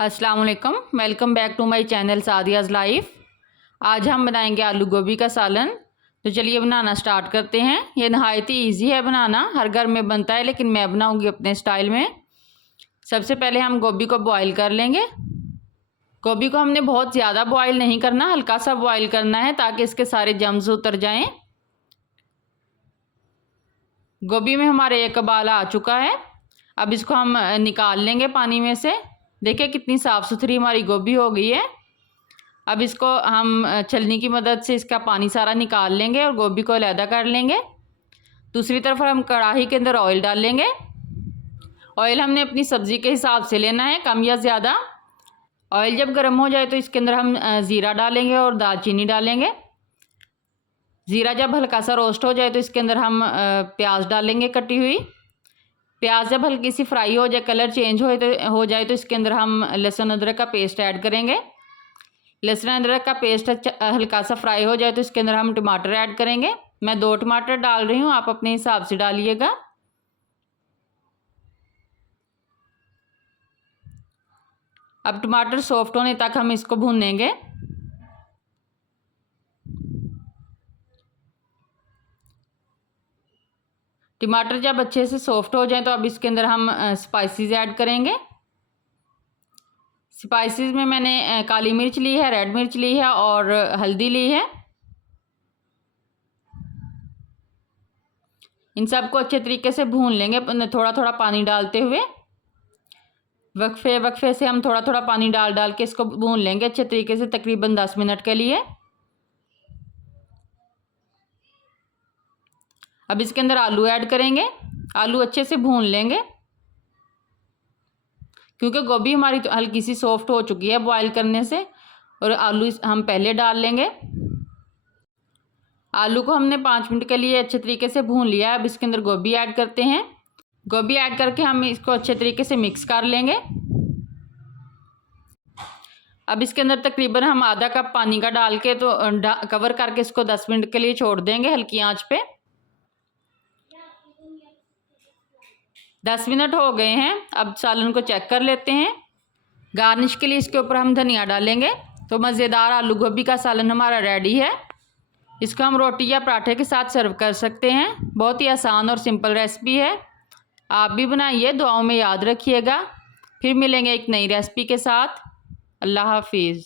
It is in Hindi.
अस्सलाम वालेकुम, welcome back to my channel Sadia's life. आज हम बनाएंगे आलू गोभी का सालन। तो चलिए बनाना स्टार्ट करते हैं। ये नहायत ही ईजी है बनाना, हर घर में बनता है, लेकिन मैं बनाऊंगी अपने स्टाइल में। सबसे पहले हम गोभी को बॉईल कर लेंगे। गोभी को हमने बहुत ज़्यादा बॉईल नहीं करना, हल्का सा बॉईल करना है ताकि इसके सारे जम्स उतर जाएं। गोभी में हमारे एक उबाल आ चुका है। अब इसको हम निकाल लेंगे पानी में से। देखिए कितनी साफ़ सुथरी हमारी गोभी हो गई है। अब इसको हम छलनी की मदद से इसका पानी सारा निकाल लेंगे और गोभी को अलहदा कर लेंगे। दूसरी तरफ हम कढ़ाई के अंदर ऑयल डाल लेंगे। ऑयल हमने अपनी सब्ज़ी के हिसाब से लेना है, कम या ज़्यादा। ऑयल जब गर्म हो जाए तो इसके अंदर हम ज़ीरा डालेंगे और दालचीनी डालेंगे। ज़ीरा जब हल्का सा रोस्ट हो जाए तो इसके अंदर हम प्याज डालेंगे कटी हुई। प्याज जब हल्की सी फ्राई हो जाए, कलर चेंज हो जाए तो इसके अंदर हम लहसुन अदरक का पेस्ट ऐड करेंगे। लहसुन अदरक का पेस्ट हल्का सा फ्राई हो जाए तो इसके अंदर हम टमाटर ऐड करेंगे। मैं 2 टमाटर डाल रही हूँ, आप अपने हिसाब से डालिएगा। अब टमाटर सॉफ्ट होने तक हम इसको भूनेंगे। टमाटर जब अच्छे से सॉफ्ट हो जाए तो अब इसके अंदर हम स्पाइसेस ऐड करेंगे। स्पाइसेस में मैंने काली मिर्च ली है, रेड मिर्च ली है और हल्दी ली है। इन सबको अच्छे तरीके से भून लेंगे, थोड़ा थोड़ा पानी डालते हुए। वक्फे से हम थोड़ा थोड़ा पानी डाल के इसको भून लेंगे अच्छे तरीके से, तकरीबन 10 मिनट के लिए। अब इसके अंदर आलू ऐड करेंगे। आलू अच्छे से भून लेंगे क्योंकि गोभी हमारी तो हल्की सी सॉफ्ट हो चुकी है बॉईल करने से, और आलू हम पहले डाल लेंगे। आलू को हमने 5 मिनट के लिए अच्छे तरीके से भून लिया है। अब इसके अंदर गोभी ऐड करते हैं। गोभी ऐड करके हम इसको अच्छे तरीके से मिक्स कर लेंगे। अब इसके अंदर तकरीबन हम आधा कप पानी का डाल के तो कवर करके इसको 10 मिनट के लिए छोड़ देंगे हल्की आंच पे। 10 मिनट हो गए हैं। अब सालन को चेक कर लेते हैं। गार्निश के लिए इसके ऊपर हम धनिया डालेंगे। तो मज़ेदार आलू गोभी का सालन हमारा रेडी है। इसको हम रोटी या पराठे के साथ सर्व कर सकते हैं। बहुत ही आसान और सिंपल रेसिपी है, आप भी बनाइए। दुआओं में याद रखिएगा। फिर मिलेंगे एक नई रेसिपी के साथ। अल्लाह हाफिज़।